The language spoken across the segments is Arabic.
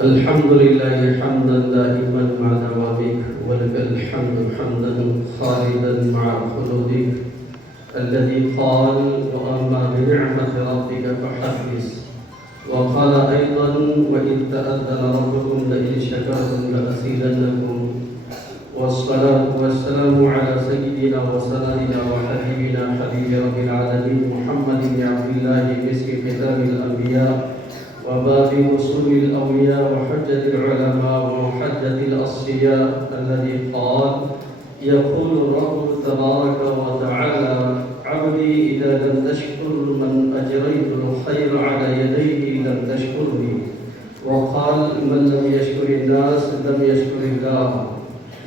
الحمد لله حمدا دائما مع دوامك، ولك الحمد حمدا خالدا مع خلودك، الذي قال: واما بنعمه ربك فحدث. وقال ايضا: واذ تاذن ربكم لئن شكرتم لازيدنكم. والصلاه والسلام على سيدنا وسندنا وحبيبنا حبيب رب العالمين محمد بن عبد الله مسك ختام الانبياء وباب وصول الأولياء وحجة العلماء ومحجة الأصفياء، الذي قال: يقول الرب تبارك وتعالى: عبدي إذا لم تشكر من أجريت الخير على يديه لم تشكرني. وقال: من لم يشكر الناس لم يشكر الله.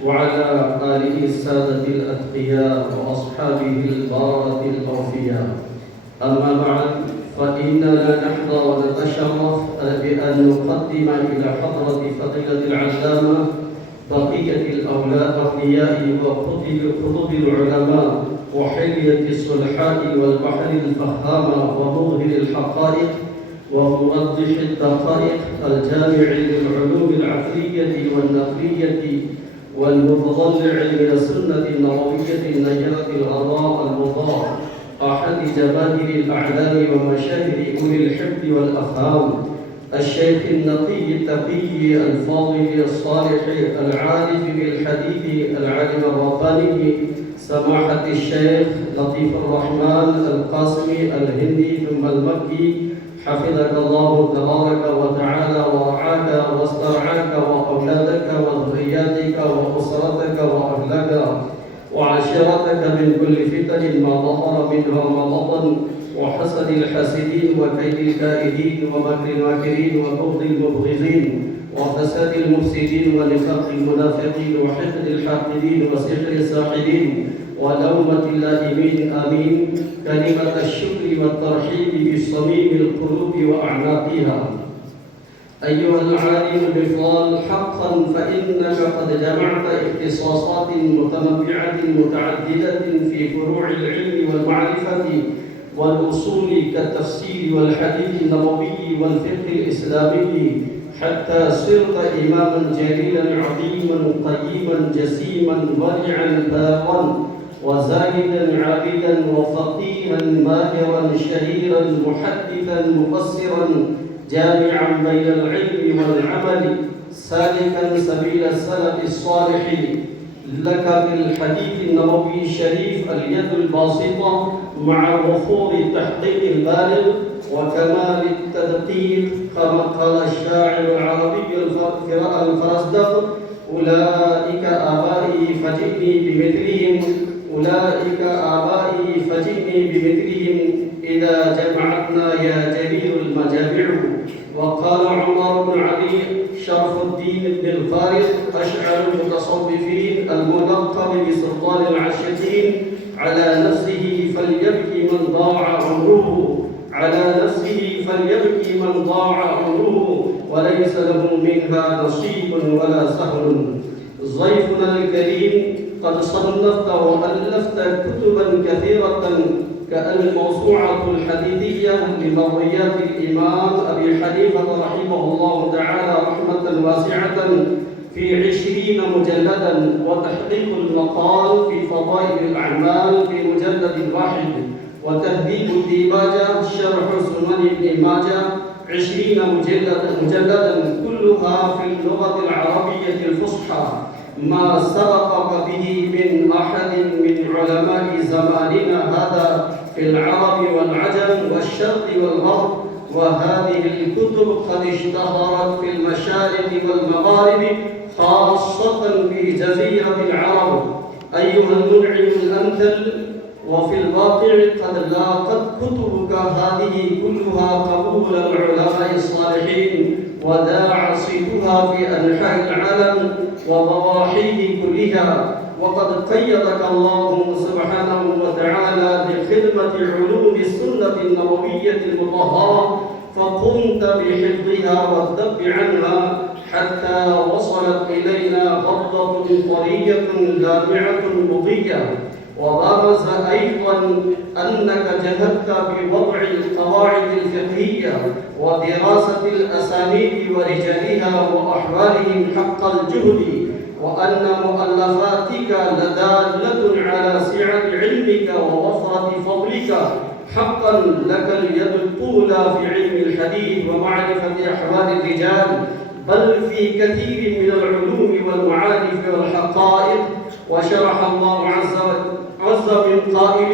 وعلى آله السادة الأتقياء وأصحابه البارة الأوفياء. أما بعد، فإننا نحظى ونتشرف بأن نقدم إلى حضرة فضيلة العلامة بقية الأولياء وقطب العلماء وحلية الصلحاء والبحر الفهامة ومظهر الحقائق وموضح الدقائق الجامع للعلوم العقلية والنقلية والمتضلع من السنة النبوية النيرة الغراء المضاء، أحد جماهير الأعلام ومشاهير أولي الحفظ والأفهام، الشيخ النقي التقي الفاضل الصالح العارف بالحديث العالم الرباني، سماحة الشيخ لطيف الرحمن القاسمي الهندي ثم المكي، حفظك الله تبارك وتعالى ورعاك واسترعاك وأولادك وذرياتك وأسرتك وأهلك وعشيرتك من كل فتن ما ظهر منها وما بطن، وحسد الحاسدين وكيد الكائدين ومكر الماكرين وبغض المبغضين وفساد المفسدين ونفاق المنافقين وحقد الحاقدين وسحر الساحرين ولومة اللائمين. آمين. كلمة الشكر والترحيب بصميم القلوب وأعناقها. أيها العالم الإفضال، حقا فإنك قد جمعت اختصاصات متنوعة متعددة في فروع العلم والمعرفة والأصول كالتفسير والحديث النبوي والفقه الإسلامي، حتى صرت إماما جليلا عظيما قيما جسيما ورعا بارا وزاهدا عابدا وفقيها ماهرا شهيرا محدثا مفسرا جامعا بين العلم والعمل، سالكا سبيل السلف الصالح. لك بالحديث النبوي الشريف اليد الباسطة مع وفور التحقيق البالغ وكمال التدقيق، كما قال الشاعر العربي الفرزدق: أولئك آبائي فجئني بمثلهم، أولئك آبائي فجئني بمثلهم إذا جمعتنا يا جليل المجامع. وقال عمر بن علي شرف الدين بن الفارس أشعر المتصوفين الملقب بسلطان العاشقين: على نفسه فليبكي من ضاع عمره، على نفسه فليبكي من ضاع عمره وليس له منها نصيب ولا سهل. ضيفنا الكريم، قد صنفت وألفت كتبا كثيرة كالموسوعة الحديثية لمرويات الإمام أبي حنيفة رحمه الله تعالى رحمة واسعة في 20 مجلدا، وتحقيق المقال في فضائل الأعمال في مجلد واحد، وتهذيب الديباجة شرح سنن ابن ماجه 20 مجلدا كلها في اللغة العربية الفصحى، ما سبقك به من أحد من علماء زماننا هذا في العرب والعجم والشرق والغرب. وهذه الكتب قد اشتهرت في المشارق والمغارب، خاصة في جزيرة العرب. أيها المنعم الأمثل، وفي الواقع قد لاقت كتبك هذه كلها قبول العلماء الصالحين، وذاع صيتها في أنحاء العالم وضواحيه كلها، وقد قيدك الله سبحانه وتعالى بخدمة علوم السنة النبوية المطهرة، فقمت بحفظها والذب عنها حتى وصلت إلينا غضة طرية لامعة مضية. وبرز أيضا أنك جهدت بوضع القواعد الفقهية ودراسة الأسانيد ورجالها وأحوالهم حق الجهد، وأن مؤلفاتك لدالة على سعة علمك ووفرة فضلك. حقا لك اليد الطولى في علم الحديث ومعرفة أحوال الرجال، بل في كثير من العلوم والمعارف والحقائق. وشرح الله عز من قائل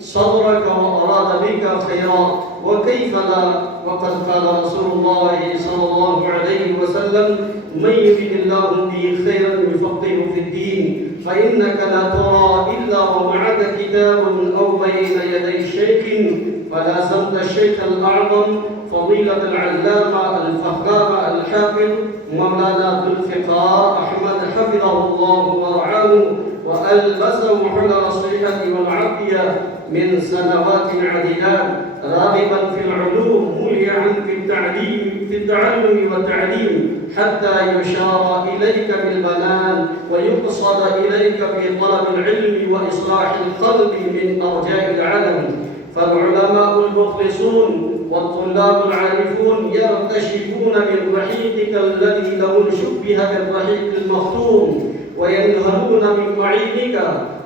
صدرك وأراد بك خيرا، وكيف لا، وقد قال رسول الله صلى الله عليه وسلم: من يرد الله به خيرا يفقهه في الدين. فإنك لا ترى إلا ومعك كتاب أو بين يدي شيخ، فلازمت الشيخ الأعظم فضيلة العلامة الفخام الحافظ مولانا ذو الفقار أحمد حفظه الله ورعاه، وألبسه حلى الصحة والعافية من سنوات عديدة، راغبا في العلوم مليعا في التعلم والتعليم، حتى يشار إليك بالبنان ويقصد إليك في طلب العلم وإصلاح القلب من أرجاء العالم. فالعلماء المخلصون والطلاب العارفون يرتشفون من رحيقك الذي لو شبه بالرحيق المختوم، وينهلون من معينك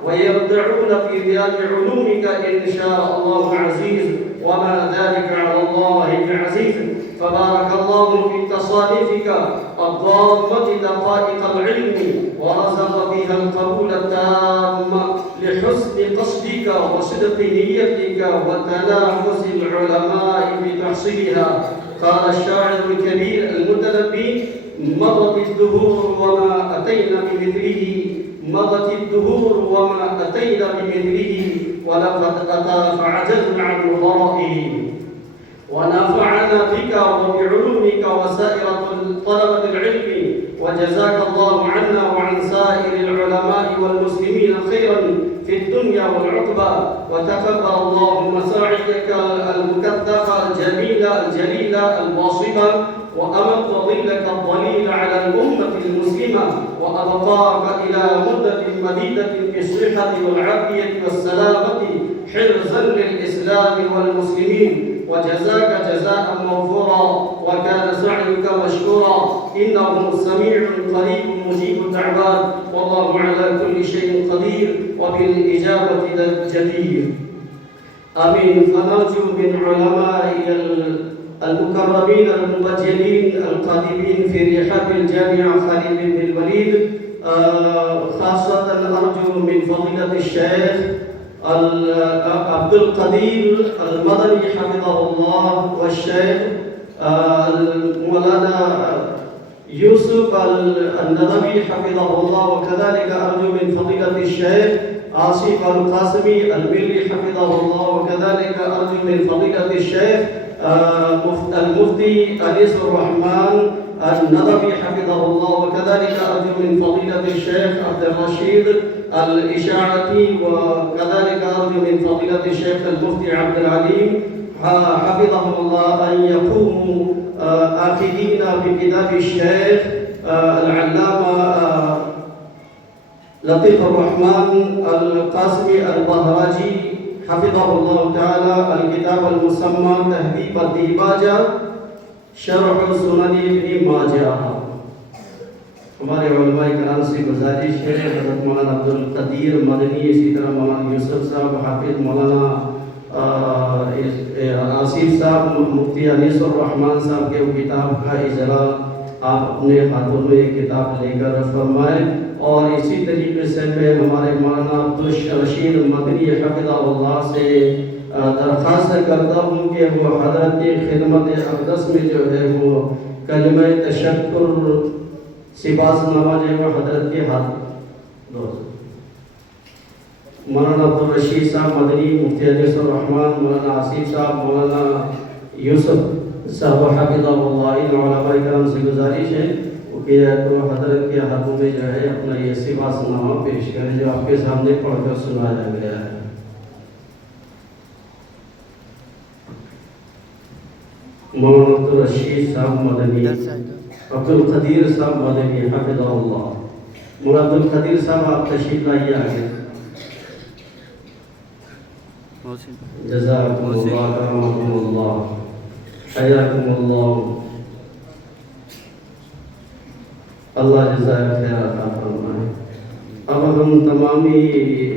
ويبدعون في رياض علومك إن شاء الله عزيز، وما ذلك على الله بعزيز. فبارك الله في تصانيفك الضامة دقائق العلم، ورزق فيها القبول التام لحسن قصدك وصدق نيتك وتنافس العلماء بتحصيلها. قال الشاعر الكبير المتنبي: مضت الدهور وما أتينا بمثله، مضت الدهور وما أتينا بمثله، ولقد أتى فعجزنا عن ورائه. ونفعنا بك وبعلومك وسائر طلبة العلم، وجزاك الله عنا وعن سائر العلماء والمسلمين خيرا في الدنيا والعقبى. وتقبل الله مساعدك المكثفة الجليلة الواصبة، وأمد ظلك الظليل على الأمة المسلمة، وأبقاك إلى مدة مديدة بالصحة والعافية والسلامة حرزا للإسلام والمسلمين. وجزاك جزاء موفورا، وكان سعيك مشكورا، إنه سميع قريب مجيب الدعوات، والله على كل شيء قدير وبالإجابة جدير. آمين. فنرجو من علماء المكرمين المبجلين القادمين في رحاب الجامعة خالد بن الوليد، خاصة أرجو من فضيلة الشيخ عبد القدير المدني حفظه الله، والشيخ مولانا يوسف الندوي حفظه الله، وكذلك أرجو من فضيلة الشيخ عاصف القاسمي الملي حفظه الله، وكذلك أرجو من فضيلة الشيخ المفتي أنيس الرحمن الندوي حفظه الله، وكذلك أرجو من فضيلة الشيخ عبد الرشيد الإشاعتي، وكذلك أرجو من فضيلة الشيخ المفتي عبد العليم حفظهم الله أن يقوموا آخذين بكتاب الشيخ العلامة لطيف الرحمن القاسمي البهراجي حفظه الله تعالى، الكتاب المسمى تهذيب الديباجة شرح سنن ابن माजा। हमारे उलमा कराम से गुजारिश है हज़रत मौलाना अब्दुल कदीर मदनी, इसी तरह मौलाना यूसुफ साहब, हाफिज मौलाना आसिफ साहब, मुफ्ती अनीसुर रहमान साहब के किताब का इजरा आप अपने हाथों में एक किताब लेकर फरमाएं। और इसी तरीके से मैं हमारे मौलाना अब्दुल रशीद मदनी हफ़िज़हुल्लाह से दरख्वास्त करता हूँ कि वो हज़रत की खिदमत अक़दस में जो है वो कलिमा तशक्कुर सिबास नामा जो है हज़रत के हाथ मौलाना अब्दुल रशीद साहब मदनी, मुफ्ती अनीसुर रहमान, मौलाना आसिफ साहब, मौलाना यूसुफ साहब हफ़िज़हुल्लाह, इन उलमा कराम से गुजारिश है कि तो हज़रत के हाथों में जो है अपना ये सिबास नामा पेश करें जो आपके सामने पढ़कर सुनाया गया है। मौलाना अब्दुल रशीद साहब मदनी, अब्दुल कदीर साहब मदनी हफ़िज़हुल्लाह। मौलाना अब्दुल कदीर साहब आप तशरीफ लाइए आगे। जज़ाकुमुल्लाह। حیاکم اللہ، اللہ جزائے خیر عطا فرمائے۔ اب ہم تمامی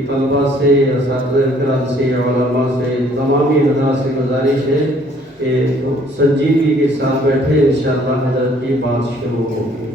طلبہ سے، اساتذہ کرام سے، علماء سے، تمامی حضرات سے گزارش ہے کہ سنجیدگی کے ساتھ بیٹھے، انشاءاللہ حضرت کی بات شروع ہوگی۔